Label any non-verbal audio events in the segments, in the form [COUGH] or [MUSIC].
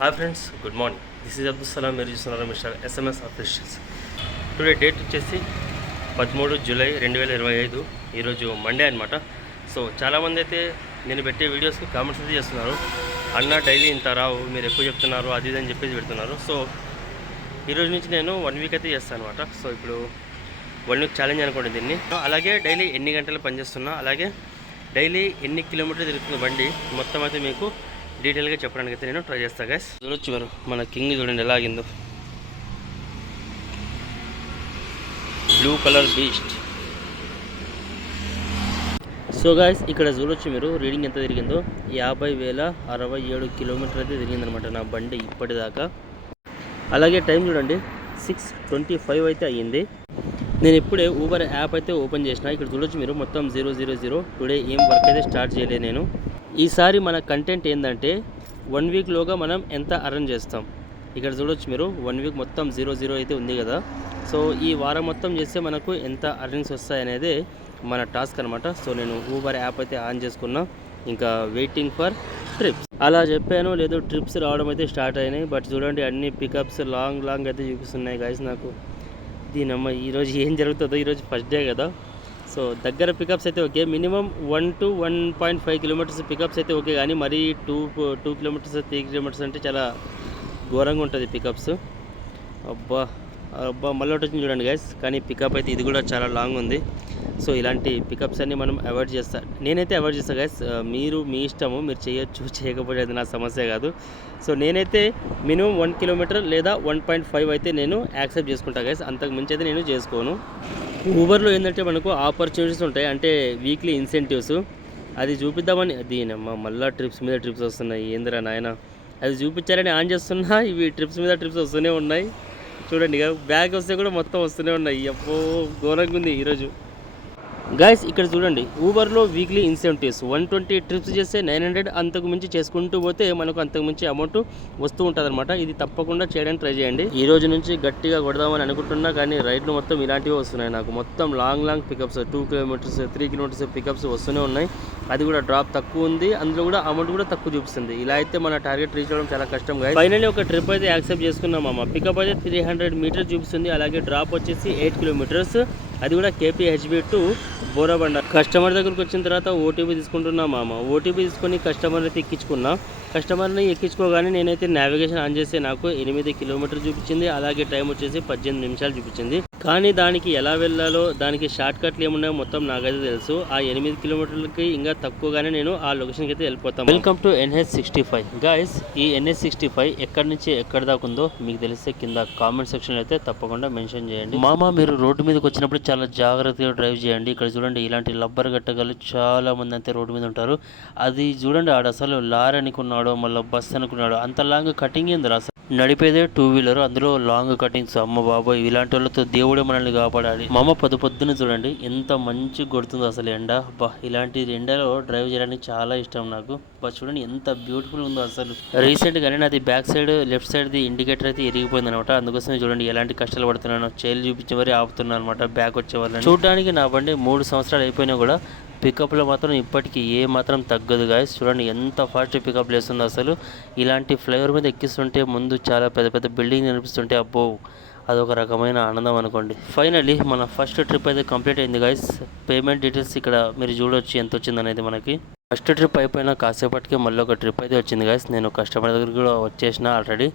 Hi friends good morning this is Abdul Salam మీరు చూస్తున్నారు mister SMS officials today date వచ్చేసి పదమూడు July రెండు వేల ఇరవై ఐదు ఈరోజు మండే అనమాట సో చాలామంది అయితే నేను పెట్టే వీడియోస్కి కామెంట్స్ అయితే చేస్తున్నారు. అన్న డైలీ ఇంత రావు మీరు ఎక్కువ చెప్తున్నారు అది ఇది అని చెప్పేసి పెడుతున్నారు. సో ఈరోజు నుంచి నేను వన్ వీక్ అయితే చేస్తాను అనమాట సో ఇప్పుడు వన్ వీక్ ఛాలెంజ్ అనుకోండి దీన్ని. అలాగే డైలీ ఎన్ని గంటలు పనిచేస్తున్నా అలాగే డైలీ ఎన్ని కిలోమీటర్లు తిరుగుతుంది బండి మొత్తం అయితే మీకు డీటెయిల్గా చెప్పడానికి అయితే నేను ట్రై చేస్తాను గైస్ చూడొచ్చు మీరు మన కింగ్ చూడండి ఎలా ఆగిందో. Blue colour beast so guys ఇక్కడ చూడొచ్చు మీరు రీడింగ్ ఎంత తిరిగిందో. యాభై వేల అరవై ఏడు కిలోమీటర్ అయితే తిరిగిందనమాట నా బండి ఇప్పటిదాకా. అలాగే టైం చూడండి సిక్స్ ట్వంటీ ఫైవ్ అయితే అయ్యింది. నేను ఇప్పుడే ఊబర్ యాప్ అయితే ఓపెన్ చేసిన. ఇక్కడ చూడొచ్చు మీరు మొత్తం జీరో జీరో జీరో టుడే ఏం వర్క్ అయితే స్టార్ట్ చేయలేదు నేను. ఈసారి మన కంటెంట్ ఏంటంటే వన్ వీక్లోగా మనం ఎంత అరేంజ్ చేస్తాం? ఇక్కడ చూడొచ్చు మీరు వన్ వీక్ మొత్తం జీరో జీరో అయితే ఉంది కదా. సో ఈ వారం మొత్తం చేస్తే మనకు ఎంత అర్నింగ్స్ వస్తాయనేది మన టాస్క్ అనమాట సో నేను ఊబర్ యాప్ అయితే ఆన్ చేసుకున్నా. ఇంకా వెయిటింగ్ ఫర్ ట్రిప్స్ అలా చెప్పాను లేదు ట్రిప్స్ రావడం అయితే స్టార్ట్ అయినాయి. బట్ చూడండి అన్ని పికప్స్ లాంగ్ లాంగ్ అయితే చూపిస్తున్నాయి గాయస్ నాకు. దీనమ్మ ఈరోజు ఏం జరుగుతుందో ఈరోజు ఫస్ట్ డే కదా. సో దగ్గర పికప్స్ అయితే okay minimum one to one point five kilometres pickups అయితే ఓకే కానీ మరీ two two kilometres three kilometres అంటే చాలా ఘోరంగా ఉంటుంది పికప్స్ అబ్బా అబ్బా మళ్ళీ ఒకటి వచ్చింది చూడండి గైస్ కానీ పికప్ అయితే ఇది కూడా చాలా లాంగ్ ఉంది. సో ఇలాంటి పికప్స్ అన్ని మనం అవాయిడ్ చేస్తా నేనైతే అవాయిడ్ చేస్తాను గైస్ మీరు మీ ఇష్టము మీరు చేయొచ్చు [LAUGHS] చేయకపోతే అది నా సమస్య కాదు. సో నేనైతే మినిమం వన్ కిలోమీటర్ లేదా వన్ పాయింట్ ఫైవ్ అయితే నేను యాక్సెప్ట్ చేసుకుంటా గైస్ అంతకు మించి అయితే నేను చేసుకోను. ఊబర్లో ఏంటంటే మనకు ఆపర్చునిటీస్ ఉంటాయి. అంటే వీక్లీ ఇన్సెంటివ్స్ అది చూపిద్దామని దీనమ్మ మళ్ళీ ట్రిప్స్ మీద ట్రిప్స్ వస్తున్నాయి. ఏందిరా నాయన? అది చూపించాలని ఆన్ చేస్తున్నా [LAUGHS] ఇవి ట్రిప్స్ మీద ట్రిప్స్ వస్తూనే ఉన్నాయి. చూడండి బ్యాగ్ వస్తే కూడా మొత్తం వస్తూనే ఉన్నాయి. అప్పో ఘోరంగా ఉంది ఈరోజు. గాయస్ ఇక్కడ చూడండి. ఊబర్లో weekly incentives one twenty trips చేస్తే నైన్ హండ్రెడ్ అంతకు మించి చేసుకుంటూ పోతే మనకు అంతకు మించి అమౌంట్ వస్తూ ఉంటుంది ఇది తప్పకుండా చేయడానికి ట్రై చేయండి. ఈ రోజు నుంచి గట్టిగా కొడదామని అనుకుంటున్నా కానీ రైడ్లు మొత్తం ఇలాంటివి వస్తున్నాయి నాకు. మొత్తం long long pickups two kilometres three kilometres pickups వస్తూనే ఉన్నాయి. అది కూడా డ్రాప్ తక్కువ ఉంది. అందులో కూడా అమౌంట్ కూడా తక్కువ చూపిస్తుంది. ఇలా అయితే మన టార్గెట్ రీచ్ అవ్వడం చాలా కష్టం కాదు ఫైనల్లీ ఒక ట్రిప్ అయితే యాక్సెప్ట్ చేసుకున్నాం అమ్మ. పికప్ అయితే త్రీ హండ్రెడ్ మీటర్ చూపిస్తుంది. అలాగే డ్రాప్ వచ్చేసి ఎయిట్ కిలోమీటర్స్ అది కూడా కేపీహెచ్బి టు బోరాబండ. కస్టమర్ దగ్గరకు వచ్చిన తర్వాత ఓటీపీ తీసుకుంటున్నా మామ. ఓటీపీ తీసుకొని కస్టమర్ అయితే ఎక్కించుకున్నా. కస్టమర్ని ఎక్కించుకోగానే నేనైతే నావిగేషన్ ఆన్ చేస్తే నాకు ఎనిమిది కిలోమీటర్ చూపించింది. అలాగే టైం వచ్చేసి పద్దెనిమిది నిమిషాలు చూపించింది. కానీ దానికి ఎలా వెళ్ళాలో దానికి షార్ట్ కట్లు ఏమున్నాయో మొత్తం నాకైతే తెలుసు. ఆ ఎనిమిది కిలోమీటర్లకి ఇంకా తక్కువగానే నేను ఆ లొకేషన్కి అయితే వెళ్ళిపోతాను welcome to NH sixty five guys ఈ ఎన్హెచ్ సిక్స్టీ ఫైవ్ ఎక్కడి నుంచి ఎక్కడి దాకా ఉందో మీకు తెలిస్తే కింద కామెంట్ సెక్షన్ అయితే తప్పకుండా మెన్షన్ చేయండి. మామ మీరు రోడ్డు మీదకి వచ్చినప్పుడు చాలా జాగ్రత్తగా డ్రైవ్ చేయండి. ఇక్కడ చూడండి ఇలాంటి లబ్బర్ గట్టగలు చాలా మంది అంతే రోడ్డు మీద ఉంటారు. అది చూడండి ఆడ అసలు లారీ అనుకున్నాడో మళ్ళీ బస్ అనుకున్నాడు అంత లాంగ్ కటింగ్ ఏంది అసలు? నడిపేదే టూ వీలర్ అందులో లాంగ్ కటింగ్స్ అమ్మ బాబాయ్ ఇలాంటి వాళ్ళతో దేవుడే మనల్ని కాపాడాలి. మా అమ్మ పొద్దు పొద్దున చూడండి ఎంత మంచి కొడుతుందో అసలు ఎండ. అబ్బా ఇలాంటి ఎండలో డ్రైవ్ చేయడానికి చాలా ఇష్టం నాకు. బా చూడండి ఎంత బ్యూటిఫుల్ ఉందో అసలు. రీసెంట్గానే నాది బ్యాక్ సైడ్ లెఫ్ట్ సైడ్ది ఇండికేటర్ అయితే ఇరిగిపోయింది అనమాట అందుకోసం చూడండి ఎలాంటి కష్టాలు పడుతున్నాను. చేలు చూపించే వరకు ఆపుతున్నాను అనమాట బ్యాక్ వచ్చే వాళ్ళని. చూడడానికి నా బండి మూడు సంవత్సరాలు అయిపోయినా కూడా పికప్లో మాత్రం ఇప్పటికీ ఏ మాత్రం తగ్గదు గాయస్ చూడండి ఎంత ఫాస్ట్ పికప్ లేస్తుందో అసలు. ఇలాంటి ఫ్లైఓవర్ మీద ఎక్కిస్తుంటే ముందు చాలా పెద్ద పెద్ద బిల్డింగ్ కనిపిస్తుంటే అబ్బో. అదొక రకమైన ఆనందం అనుకోండి. ఫైనలీ మన ఫస్ట్ ట్రిప్ అయితే కంప్లీట్ అయింది గైస్ పేమెంట్ డీటెయిల్స్ ఇక్కడ మీరు చూడొచ్చు ఎంత వచ్చింది అనేది మనకి. ఫస్ట్ ట్రిప్ అయిపోయిన కాసేపటికి మళ్ళీ ఒక ట్రిప్ అయితే వచ్చింది గైస్ నేను కస్టమర్ దగ్గర కూడా వచ్చేసిన ఆల్రెడీ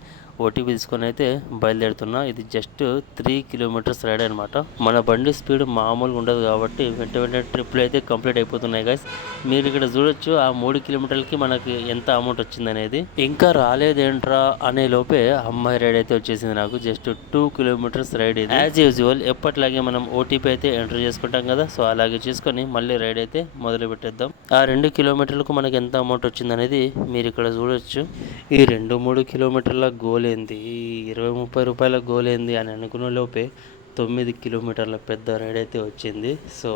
ఓటీపీ తీసుకొని అయితే బయలుదేరుతున్నా. ఇది జస్ట్ త్రీ కిలోమీటర్స్ రైడ్ అనమాట మన బండి స్పీడ్ మామూలుగా ఉండదు కాబట్టి వెంట వెంటనే ట్రిప్లు అయితే కంప్లీట్ అయిపోతున్నాయి గైస్ మీరు ఇక్కడ చూడొచ్చు ఆ మూడు కిలోమీటర్లకి మనకి ఎంత అమౌంట్ వచ్చింది అనేది. ఇంకా రాలేదేంట్రా అనే లోపే అమ్మాయి రైడ్ అయితే వచ్చేసింది నాకు. జస్ట్ టూ కిలోమీటర్స్ రైడ్ ఇది. యాజ్ యూజువల్ ఎప్పటిలాగే మనం ఓటీపీ అయితే ఎంటర్ చేసుకుంటాం కదా. సో అలాగే చేసుకొని మళ్ళీ రైడ్ అయితే మొదలు పెట్టేద్దాం. ఆ రెండు కిలోమీటర్లకు మనకి ఎంత అమౌంట్ వచ్చింది అనేది మీరు ఇక్కడ చూడొచ్చు. ఈ రెండు మూడు కిలోమీటర్ల గోల్ గోలేంది? ఇరవై ముప్పై రూపాయల గోలేంది అని అనుకున్న లోపే తొమ్మిది కిలోమీటర్ల పెద్ద రైడ్ అయితే వచ్చింది. సో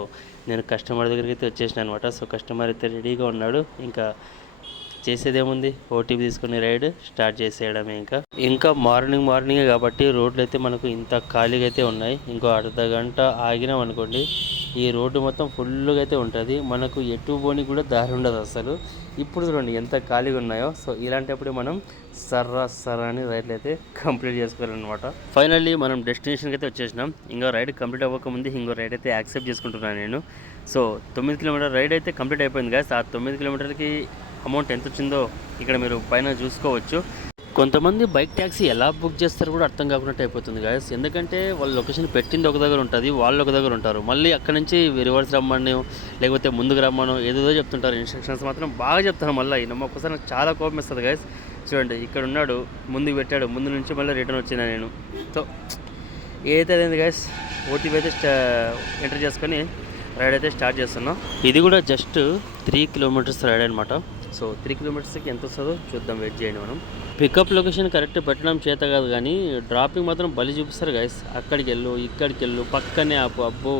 నేను కస్టమర్ దగ్గరికి అయితే వచ్చేసిన అనమాట. సో కస్టమర్ అయితే రెడీగా ఉన్నాడు. ఇంకా చేసేదేముంది? ఓటీపీ తీసుకుని రైడ్ స్టార్ట్ చేసేయడమే ఇంకా. ఇంకా మార్నింగ్ మార్నింగే కాబట్టి రోడ్లు అయితే మనకు ఇంత ఖాళీగా అయితే ఉన్నాయి. ఇంకో అర్ధ గంట ఆగినాం అనుకోండి ఈ రోడ్డు మొత్తం ఫుల్గా అయితే ఉంటుంది. మనకు ఎటు పోని కూడా దారి ఉండదు అసలు. ఇప్పుడు చూడండి ఎంత ఖాళీగా ఉన్నాయో సో ఇలాంటప్పుడు మనం సర్రా సర్రా అని రైడ్లు అయితే కంప్లీట్ చేసుకోవాలన్నమాట. ఫైనల్లీ మనం డెస్టినేషన్కి అయితే వచ్చేసినాం. ఇంకా రైడ్ కంప్లీట్ అవ్వకముందు ఇంకో రైడ్ అయితే యాక్సెప్ట్ చేసుకుంటున్నాను నేను. సో తొమ్మిది కిలోమీటర్ రైడ్ అయితే కంప్లీట్ అయిపోయింది కదా ఆ తొమ్మిది కిలోమీటర్లకి అమౌంట్ ఎంత వచ్చిందో ఇక్కడ మీరు పైన చూసుకోవచ్చు. కొంతమంది బైక్ ట్యాక్సీ ఎలా బుక్ చేస్తారో కూడా అర్థం కాకుండా అయిపోతుంది గాయస్ ఎందుకంటే వాళ్ళు లొకేషన్ పెట్టింది ఒక దగ్గర ఉంటుంది వాళ్ళు ఒక దగ్గర ఉంటారు. మళ్ళీ అక్కడ నుంచి రివర్స్ రమ్మని లేకపోతే ముందుకు రమ్మను ఏదేదో చెప్తుంటారు. ఇన్స్ట్రక్షన్స్ మాత్రం బాగా చెప్తారు మళ్ళీ. నమ్మ ఒకసారి నాకు చాలా కోపం ఇస్తుంది గాయస్ చూడండి ఇక్కడ ఉన్నాడు ముందుకు పెట్టాడు ముందు నుంచి మళ్ళీ రిటర్న్ వచ్చినా నేను. సో ఏదైతే అదేంది గాయస్ ఓటీపీ అయితే స్టా ఎంటర్ చేసుకొని రైడ్ అయితే స్టార్ట్ చేస్తున్నాం. ఇది కూడా జస్ట్ త్రీ కిలోమీటర్స్ రైడ్ అనమాట సో త్రీ కిలోమీటర్స్కి ఎంత వస్తుందో చూద్దాం వెయిట్ చేయండి మనం. పికప్ లొకేషన్ కరెక్ట్ పెట్టడం చేత కాదు కానీ డ్రాపింగ్ మాత్రం బలి చూపిస్తారు గైస్ అక్కడికి వెళ్ళు ఇక్కడికి వెళ్ళు పక్కనే ఆపు అబ్బో.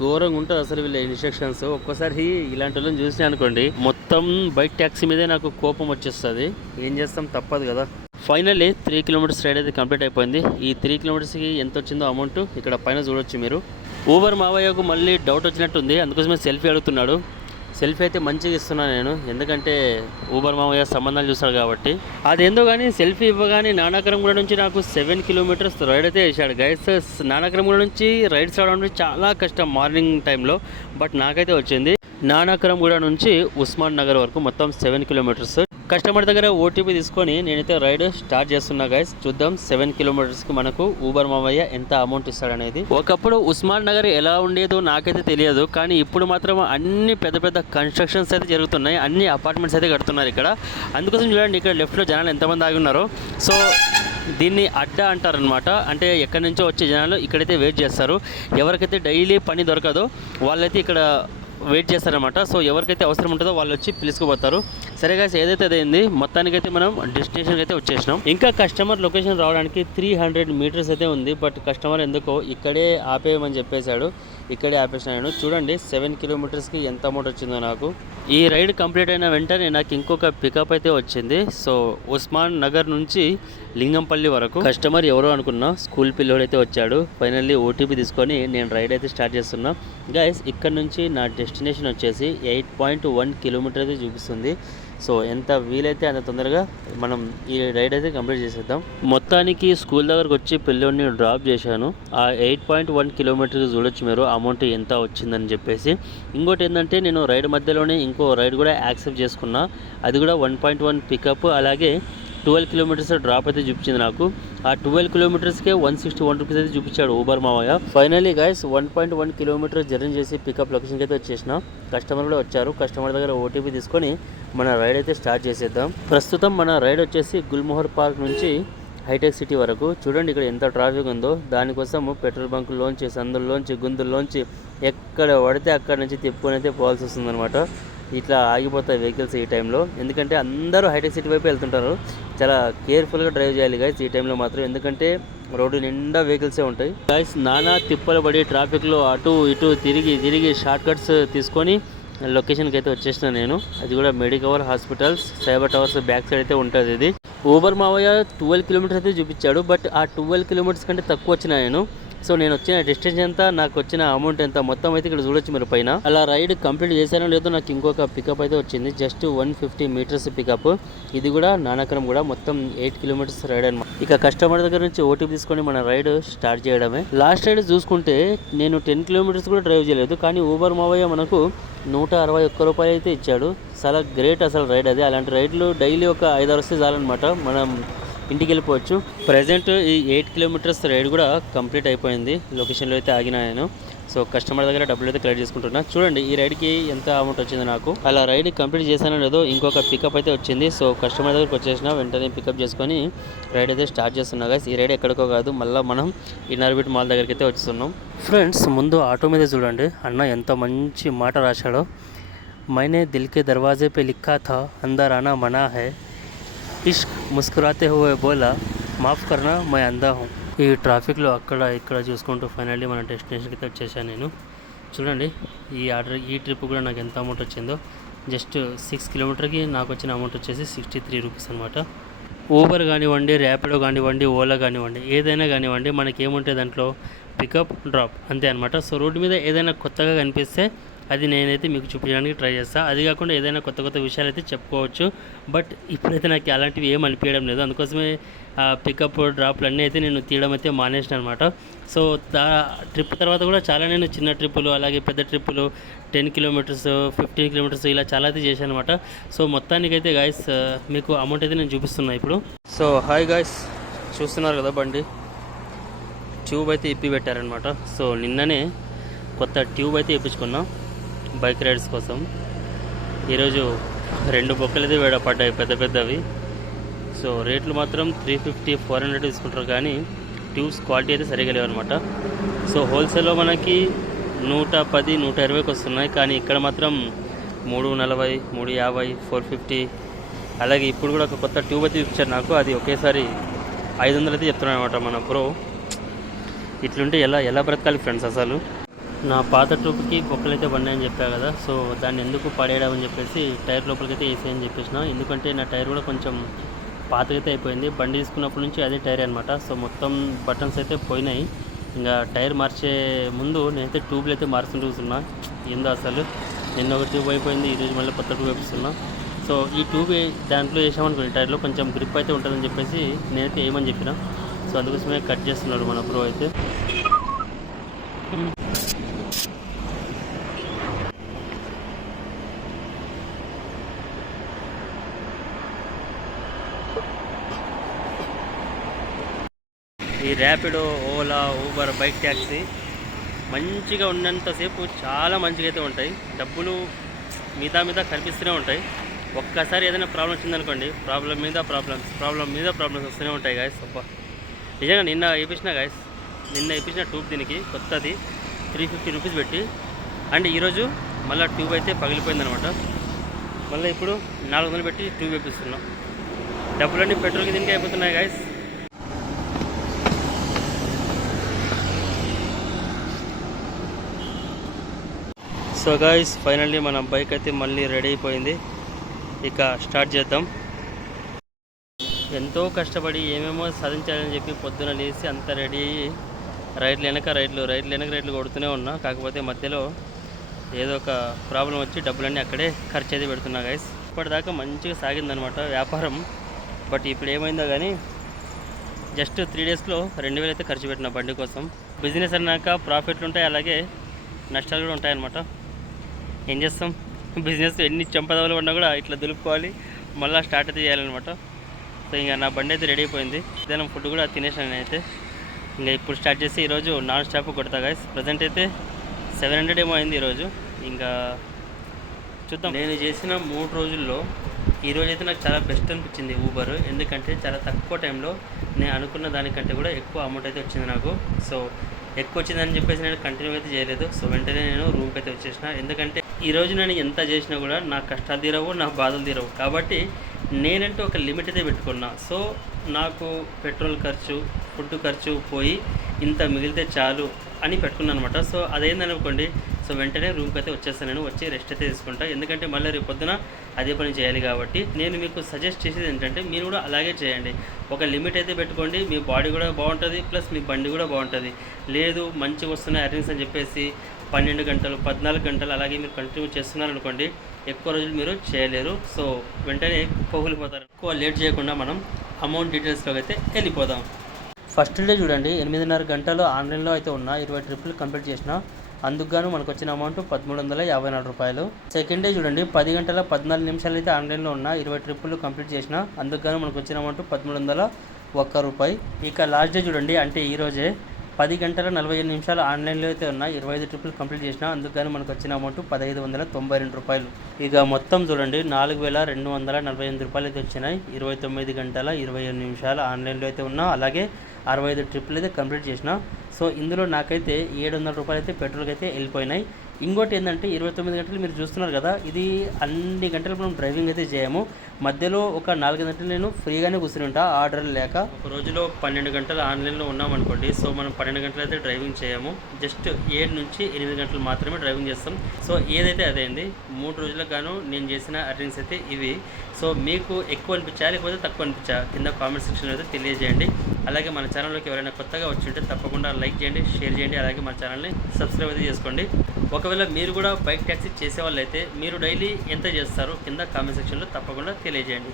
ఘోరంగా ఉంటుంది అసలు వీళ్ళ ఇన్స్ట్రక్షన్స్ ఒక్కోసారి ఇలాంటి వాళ్ళని చూసినా అనుకోండి మొత్తం బైక్ ట్యాక్సీ మీదే నాకు కోపం వచ్చేస్తుంది. ఏం చేస్తాం? తప్పదు కదా. ఫైనల్లీ త్రీ కిలోమీటర్స్ రైడ్ అయితే కంప్లీట్ అయిపోయింది. ఈ త్రీ కిలోమీటర్స్కి ఎంత వచ్చిందో అమౌంట్ ఇక్కడ పైన చూడొచ్చు మీరు. ఊబర్ మావయ్యకు మళ్ళీ డౌట్ వచ్చినట్టుంది. అందుకోసమే సెల్ఫీ అడుగుతున్నాడు. సెల్ఫీ అయితే మంచిగా ఇస్తున్నాను నేను. ఎందుకంటే ఊబర్ మామయ్య సంబంధాలు చూస్తాడు కాబట్టి. అదేందో కానీ సెల్ఫీ ఇవ్వగానే నానాకరంగూడ నుంచి నాకు సెవెన్ కిలోమీటర్స్ రైడ్ అయితే వేసాడు గైస్ నానాకరంగూడ నుంచి రైడ్స్ రావడం చాలా కష్టం మార్నింగ్ టైంలో బట్ నాకైతే వచ్చింది. నానాకరంగూడ నుంచి ఉస్మాన్ నగర్ వరకు మొత్తం సెవెన్ కిలోమీటర్స్ కస్టమర్ దగ్గర ఓటీపీ తీసుకొని నేనైతే రైడ్ స్టార్ట్ చేస్తున్నా గైస్ చూద్దాం. సెవెన్ కిలోమీటర్స్కి మనకు ఊబర్ మామయ్య ఎంత అమౌంట్ ఇస్తాడనేది. ఒకప్పుడు ఉస్మాన్ నగర్ ఎలా ఉండేదో నాకైతే తెలియదు కానీ ఇప్పుడు మాత్రం అన్ని పెద్ద పెద్ద కన్స్ట్రక్షన్స్ అయితే జరుగుతున్నాయి. అన్ని అపార్ట్మెంట్స్ అయితే కడుతున్నారు ఇక్కడ. అందుకోసం చూడండి ఇక్కడ లెఫ్ట్లో జనాలు ఎంతమంది ఆగి ఉన్నారో. సో దీన్ని అడ్డ అంటారనమాట అంటే ఎక్కడి నుంచో వచ్చే జనాలు ఇక్కడైతే వెయిట్ చేస్తారు. ఎవరికైతే డైలీ పని దొరకదో వాళ్ళైతే ఇక్కడ వెయిట్ చేస్తారనమాట సో ఎవరికైతే అవసరం ఉంటుందో వాళ్ళు వచ్చి పిలుచుకుపోతారు. సరే గాయస్ ఏదైతే అదైంది మొత్తానికైతే మనం డెస్టినేషన్కి అయితే వచ్చేసినాం. ఇంకా కస్టమర్ లొకేషన్ రావడానికి త్రీ హండ్రెడ్ మీటర్స్ అయితే ఉంది. బట్ కస్టమర్ ఎందుకో ఇక్కడే ఆపేయమని చెప్పేశాడు. ఇక్కడే ఆపేసినాను చూడండి సెవెన్ కిలోమీటర్స్కి ఎంత అమౌంట్ వచ్చిందో నాకు. ఈ రైడ్ కంప్లీట్ అయిన వెంటనే నాకు ఇంకొక పికప్ అయితే వచ్చింది. సో ఉస్మాన్ నగర్ నుంచి లింగంపల్లి వరకు. కస్టమర్ ఎవరో అనుకున్నా స్కూల్ పిల్లోడైతే వచ్చాడు. ఫైనల్లీ ఓటీపీ తీసుకొని నేను రైడ్ అయితే స్టార్ట్ చేస్తున్నా. గైస్ ఇక్కడ నుంచి నా డెస్టినేషన్ వచ్చేసి ఎయిట్ పాయింట్ వన్ కిలోమీటర్ అయితే చూపిస్తుంది. సో ఎంత వీలైతే అంత తొందరగా మనం ఈ రైడ్ అయితే కంప్లీట్ చేసేద్దాం. మొత్తానికి స్కూల్ దగ్గరకు వచ్చి పిల్లోడిని డ్రాప్ చేశాను. ఆ ఎయిట్ పాయింట్ వన్ కిలోమీటర్కి చూడొచ్చు మీరు అమౌంట్ ఎంత వచ్చిందని చెప్పేసి. ఇంకోటి ఏంటంటే నేను రైడ్ మధ్యలోనే ఇంకో రైడ్ కూడా యాక్సెప్ట్ చేసుకున్నా. అది కూడా వన్ పాయింట్ వన్ పికప్. అలాగే ట్వెల్వ్ కిలోమీటర్స్ డ్రాప్ అయితే చూపించింది నాకు. ఆ ట్వెల్వ్ కిలోమీటర్స్కే వన్ సిక్స్టీ వన్ రూపీస్ అయితే చూపించాడు ఊబర్ మామయ్య. Finally guys one point one kilometre journey చేసి పికప్ లొకేషన్కి అయితే వచ్చేసిన. కస్టమర్ కూడా వచ్చారు. కస్టమర్ దగ్గర ఓటీపీ తీసుకొని మన రైడ్ అయితే స్టార్ట్ చేసేద్దాం. ప్రస్తుతం మన రైడ్ వచ్చేసి గుల్మోహర్ పార్క్ నుంచి హైటెక్ సిటీ వరకు. చూడండి ఇక్కడ ఎంత ట్రాఫిక్ ఉందో. దానికోసం పెట్రోల్ బంకుల్లోంచి సందుల్లోంచి గుందుల్లోంచి ఎక్కడ పడితే అక్కడ నుంచి తిప్పుకొని అయితే పోవాల్సి వస్తుందన్నమాట. ఇట్లా ఆగిపోతాయి వెహికల్స్ ఈ టైంలో. ఎందుకంటే అందరూ హైటెక్ సిటీ వైపు వెళ్తుంటారు. చాలా కేర్ఫుల్గా డ్రైవ్ చేయాలి గైస్ ఈ టైంలో మాత్రం. ఎందుకంటే రోడ్డు నిండా వెహికల్సే ఉంటాయి. గైస్ నానా తిప్పలు పడి ట్రాఫిక్లో అటు ఇటు తిరిగి తిరిగి షార్ట్ కట్స్ తీసుకొని లొకేషన్కి అయితే వచ్చేసిన నేను. అది కూడా Medicover hospitals Cyber Towers back side అయితే ఉంటుంది ఇది. ఊబర్ మావయ్య ట్వెల్వ్ కిలోమీటర్స్ అయితే చూపించాడు. బట్ ఆ ట్వెల్వ్ కిలోమీటర్స్ కంటే తక్కువ వచ్చిన నేను. సో నేను వచ్చిన డిస్టెన్స్ ఎంత నాకు వచ్చిన అమౌంట్ ఎంత మొత్తం అయితే ఇక్కడ చూడొచ్చు మీరు పైన. అలా రైడ్ కంప్లీట్ చేశానో లేదో నాకు ఇంకొక పికప్ అయితే వచ్చింది. Just one fifty meters pickup ఇది కూడా నానకరం కూడా మొత్తం ఎయిట్ కిలోమీటర్స్ రైడ్ అనమాట ఇక కస్టమర్ దగ్గర నుంచి ఓటీపీ తీసుకొని మన రైడ్ స్టార్ట్ చేయడమే. లాస్ట్ రైడ్ చూసుకుంటే నేను టెన్ కిలోమీటర్స్ కూడా డ్రైవ్ చేయలేదు కానీ ఊబర్ మావయ్య మనకు నూట అరవై ఒక్క రూపాయలు అయితే ఇచ్చాడు. చాలా గ్రేట్ అసలు రైడ్ అది. అలాంటి రైడ్లు డైలీ ఒక ఐదారు వస్తే చాలన్నమాట మనం ఇంటికి వెళ్ళిపోవచ్చు ప్రజెంట్ ఈ ఎయిట్ కిలోమీటర్స్ రైడ్ కూడా కంప్లీట్ అయిపోయింది. లొకేషన్లో అయితే ఆగిన నేను. సో కస్టమర్ దగ్గర డబ్బులు అయితే కలెక్ట్ చేసుకుంటున్నా. చూడండి ఈ రైడ్కి ఎంత అమౌంట్ వచ్చింది నాకు. అలా రైడ్ కంప్లీట్ చేశానో లేదో ఇంకొక పికప్ అయితే వచ్చింది. సో కస్టమర్ దగ్గరకు వచ్చేసిన వెంటనే పికప్ చేసుకొని రైడ్ అయితే స్టార్ట్ చేస్తున్నా. కాదు ఈ రైడ్ ఎక్కడికో కాదు మళ్ళీ మనం ఇన్నర్బిట్ మాల్ దగ్గరికి అయితే వచ్చేస్తున్నాం. ఫ్రెండ్స్ ముందు ఆటో మీద చూడండి. అన్న ఎంత మంచి మాట రాశాడో. మైనే దిల్కే దర్వాజే పే లిక్కా థా అందర్ మనా హై. ఇష్క్ ముస్కురాతే హువే బోలా మాఫ్ కర్నా మై అందా హూ ఈ ట్రాఫిక్లో అక్కడ ఇక్కడ చూసుకుంటూ ఫైనల్లీ మన డెస్టినేషన్కి వచ్చేసాను నేను. చూడండి ఈ ఆర్డర్ ఈ ట్రిప్ కూడా నాకు ఎంత అమౌంట్ వచ్చిందో. జస్ట్ సిక్స్ కిలోమీటర్కి నాకు వచ్చిన అమౌంట్ వచ్చేసి సిక్స్టీ త్రీ రూపీస్ అనమాట ఊబర్ కానివ్వండి ర్యాపిడో కానివ్వండి ఓలా కానివ్వండి ఏదైనా కానివ్వండి మనకి ఏముంటే దాంట్లో? పికప్ డ్రాప్ అంతే అనమాట సో రోడ్డు మీద ఏదైనా కొత్తగా కనిపిస్తే అది నేనైతే మీకు చూపించడానికి ట్రై చేస్తాను అది కాకుండా ఏదైనా కొత్త కొత్త విషయాలు అయితే చెప్పుకోవచ్చు. బట్ ఇప్పుడైతే నాకు అలాంటివి ఏం అనిపించడం లేదు. అందుకోసమే పికప్ డ్రాప్లు అన్నీ అయితే నేను తీయడం అయితే మానేసిన అనమాట. సో దా ట్రిప్ తర్వాత కూడా చాలా నేను చిన్న ట్రిప్పులు అలాగే పెద్ద ట్రిప్పులు టెన్ కిలోమీటర్స్ ఫిఫ్టీన్ కిలోమీటర్స్ ఇలా చాలా అయితే చేశాను అనమాట. సో మొత్తానికైతే గాయస్ మీకు అమౌంట్ అయితే నేను చూపిస్తున్నా ఇప్పుడు. సో హాయ్ గాయస్ చూస్తున్నారు కదా బండి? ట్యూబ్ అయితే ఇప్పి పెట్టారనమాట. సో నిన్ననే కొత్త ట్యూబ్ అయితే ఇప్పించుకున్నాం బైక్ రైడ్స్ కోసం. ఈరోజు రెండు బొక్కలది వేడ పడ్డాయి పెద్ద పెద్దవి. సో రేట్లు మాత్రం త్రీ ఫిఫ్టీ ఫోర్ హండ్రెడ్ తీసుకుంటారు కానీ ట్యూబ్స్ క్వాలిటీ అయితే సరిగా లేవన్నమాట. సో హోల్సేల్లో మనకి నూట పది నూట ఇరవైకి వస్తున్నాయి. కానీ ఇక్కడ మాత్రం మూడు నలభై మూడు యాభై ఫోర్ ఫిఫ్టీ. అలాగే ఇప్పుడు కూడా ఒక కొత్త ట్యూబ్ అయితే ఇచ్చారు నాకు. అది ఒకేసారి ఐదు వందలు అయితే చెప్తున్నాను అనమాట మన బ్రో ఇట్లుంటే ఎలా ఎలా బ్రతకాలి ఫ్రెండ్స్ అసలు? నా పాత ట్యూబ్కి బొక్కలైతే పడినాయని చెప్పా కదా సో దాన్ని ఎందుకు పడేయడం అని చెప్పేసి టైర్ లోపలికైతే వేసేయని చెప్పేసిన. ఎందుకంటే నా టైర్ కూడా కొంచెం పాతగైతే అయిపోయింది. బండి తీసుకున్నప్పటి నుంచి అదే టైర్ అనమాట సో మొత్తం బటన్స్ అయితే పోయినాయి. ఇంకా టైర్ మార్చే ముందు నేనైతే ట్యూబ్లు అయితే మారుస్తుంటూ కూర్చున్నా. ఏందో అసలు. నిన్న ఒక ట్యూబ్ అయిపోయింది ఈరోజు మళ్ళీ కొత్త ట్యూబ్ వేపిస్తున్నా. సో ఈ ట్యూబ్ దాంట్లో వేసామనుకోండి టైర్లో కొంచెం గ్రిప్ అయితే ఉంటుందని చెప్పేసి నేనైతే వేయమని చెప్పిన. సో అందుకోసమే కట్ చేస్తున్నాడు మన బ్రో అయితే. Rapido Ola Uber bike taxi మంచిగా ఉన్నంతసేపు చాలా మంచిగా అయితే ఉంటాయి. డబ్బులు మీద మీద కనిపిస్తూనే ఉంటాయి. ఒక్కసారి ఏదైనా ప్రాబ్లం వచ్చిందనుకోండి ప్రాబ్లం మీద ప్రాబ్లమ్స్ ప్రాబ్లం మీద ప్రాబ్లమ్స్ వస్తూనే ఉంటాయి గాయస్ అబ్బా. నిజంగా నిన్న వేయించిన గాయస్ నిన్న వేయించిన ట్యూబ్ దీనికి కొత్తది త్రీ ఫిఫ్టీ రూపీస్ పెట్టి. అండ్ ఈరోజు మళ్ళీ ట్యూబ్ అయితే పగిలిపోయిందనమాట. మళ్ళీ ఇప్పుడు నాలుగు వందలు పెట్టి ట్యూబ్ వేపిస్తున్నాం. డబ్బులన్నీ పెట్రోల్కి దీనికి అయిపోతున్నాయి గాయస్ సో గాయస్ ఫైనల్లీ మన బైక్ అయితే మళ్ళీ రెడీ అయిపోయింది. ఇక స్టార్ట్ చేద్దాం. ఎంతో కష్టపడి ఏమేమో సాధించాలని చెప్పి పొద్దున లేచి అంత రెడీ అయ్యి రైట్లు వెనక రైట్లు రైట్లు వెనక రైట్లు కొడుతూనే ఉన్నా. కాకపోతే మధ్యలో ఏదో ఒక ప్రాబ్లం వచ్చి డబ్బులన్నీ అక్కడే ఖర్చు అయితే పెడుతున్నా గైస్ ఇప్పటిదాకా మంచిగా సాగిందనమాట వ్యాపారం. బట్ ఇప్పుడు ఏమైందో కానీ జస్ట్ త్రీ డేస్లో రెండు వేలు అయితే ఖర్చు పెట్టిన బండి కోసం. బిజినెస్ అన్నాక ప్రాఫిట్లు ఉంటాయి అలాగే నష్టాలు కూడా ఉంటాయన్నమాట. ఏం చేస్తాం? బిజినెస్ ఎన్ని చెంపదవలు ఉన్నా కూడా ఇట్లా దులుపుకోవాలి. మళ్ళీ స్టార్ట్ అయితే చేయాలన్నమాట. సో ఇంకా నా బండి అయితే రెడీ అయిపోయింది. మధ్యాహ్నం ఫుడ్ కూడా తినేసాను నేనైతే. ఇంకా ఇప్పుడు స్టార్ట్ చేసి ఈరోజు నాన్ స్టాప్ కొడతా గాయస్ ప్రజెంట్ అయితే సెవెన్ హండ్రెడ్ ఏమో అయింది ఈరోజు. ఇంకా చూద్దాం. నేను చేసిన మూడు రోజుల్లో ఈరోజు అయితే నాకు చాలా బెస్ట్ అనిపించింది ఊబర్ ఎందుకంటే చాలా తక్కువ టైంలో నేను అనుకున్న దానికంటే కూడా ఎక్కువ అమౌంట్ అయితే వచ్చింది నాకు. సో ఎక్కువ వచ్చిందని చెప్పేసి నేను కంటిన్యూ అయితే చేయలేదు. సో వెంటనే నేను రూమ్కి అయితే వచ్చేసిన. ఎందుకంటే ఈ రోజు నేను ఎంత చేసినా కూడా నా కష్టాలు తీరవు నా బాధలు తీరవు. కాబట్టి నేనంటూ ఒక లిమిట్ అయితే పెట్టుకున్నా. సో నాకు పెట్రోల్ ఖర్చు ఫుడ్ ఖర్చు పోయి ఇంత మిగిలితే చాలు అని పెట్టుకున్నాను అనమాట సో అదేందనుకోండి సో వెంటనే రూమ్కి అయితే వచ్చేస్తాను నేను వచ్చి రెస్ట్ అయితే తీసుకుంటా. ఎందుకంటే మళ్ళీ రేపు పొద్దున అదే పని చేయాలి కాబట్టి నేను మీకు సజెస్ట్ చేసేది ఏంటంటే మీరు కూడా అలాగే చేయండి. ఒక లిమిట్ అయితే పెట్టుకోండి మీ బాడీ కూడా బాగుంటుంది ప్లస్ మీ బండి కూడా బాగుంటుంది. లేదు మంచిగా వస్తున్నాయి ఎర్నింగ్స్ అని చెప్పేసి పన్నెండు గంటలు పద్నాలుగు గంటలు అలాగే మీరు కంటిన్యూ చేస్తున్నారనుకోండి ఎక్కువ రోజులు మీరు చేయలేరు. సో వెంటనే పోగులిపోతారు. ఎక్కువ లేట్ చేయకుండా మనం అమౌంట్ డీటెయిల్స్లోకి అయితే వెళ్ళిపోదాం. ఫస్ట్ డే చూడండి ఎనిమిదిన్నర గంటలు ఆన్లైన్లో అయితే ఉన్న ఇరవై ట్రిప్పులు కంప్లీట్ చేసిన. అందుకుగాను మనకు వచ్చిన అమౌంట్ పదమూడు వందల యాభై నాలుగు రూపాయలు. సెకండ్ డే చూడండి పది గంటల పద్నాలుగు నిమిషాలు అయితే ఆన్లైన్లో ఉన్న ఇరవై ట్రిప్పులు కంప్లీట్ చేసిన అందుకుగాను మనకు వచ్చిన అమౌంట్ పదమూడు వందల ఒక్క రూపాయి. ఇక లాస్ట్ డే చూడండి అంటే ఈ రోజే పది గంటల నలభై ఐదు నిమిషాలు ఆన్లైన్లో అయితే ఉన్నా ఇరవై ఐదు ట్రిప్పులు కంప్లీట్ చేసిన అందుకుగాను మనకు వచ్చిన అమౌంట్ పదహైదు వందల తొంభై రెండు రూపాయలు. ఇక మొత్తం చూడండి నాలుగు వేల రెండు వందల నలభై ఎనిమిది రూపాయలు అయితే వచ్చినాయి. ఇరవై తొమ్మిది గంటల ఇరవై ఏడు నిమిషాలు ఆన్లైన్లో అయితే ఉన్నా అలాగే అరవై ఐదు ట్రిప్లు అయితే కంప్లీట్ చేసిన. సో ఇందులో నాకైతే ఏడు వందల రూపాయలు అయితే పెట్రోల్కి అయితే వెళ్ళిపోయినాయి. ఇంకోటి ఏంటంటే ఇరవై తొమ్మిది గంటలు మీరు చూస్తున్నారు కదా ఇది అన్ని గంటలు మనం డ్రైవింగ్ అయితే చేయము. మధ్యలో ఒక నాలుగు గంటలు నేను ఫ్రీగానే కూర్చుని ఉంటా ఆర్డర్ లేక. ఒక రోజులో పన్నెండు గంటలు ఆన్లైన్లో ఉన్నాం అనుకోండి సో మనం పన్నెండు గంటలు అయితే డ్రైవింగ్ చేయము. జస్ట్ ఏడు నుంచి ఎనిమిది గంటలు మాత్రమే డ్రైవింగ్ చేస్తాం. సో ఏదైతే అదే అండి మూడు రోజులకు గాను నేను చేసిన అర్నింగ్స్ అయితే ఇవి. సో మీకు ఎక్కువ అనిపించా లేకపోతే తక్కువ అనిపించా? కింద కామెంట్ సెక్షన్లో అయితే తెలియజేయండి. అలాగే మన ఛానల్లోకి ఎవరైనా కొత్తగా వచ్చింటే తప్పకుండా లైక్ చేయండి షేర్ చేయండి అలాగే మన ఛానల్ని సబ్స్క్రైబ్ అయితే చేసుకోండి. ఒకవేళ మీరు కూడా బైక్ ట్యాక్సీ చేసే వాళ్ళైతే మీరు డైలీ ఎంత చేస్తారు? కింద కామెంట్ సెక్షన్లో తప్పకుండా తెలియజేయండి.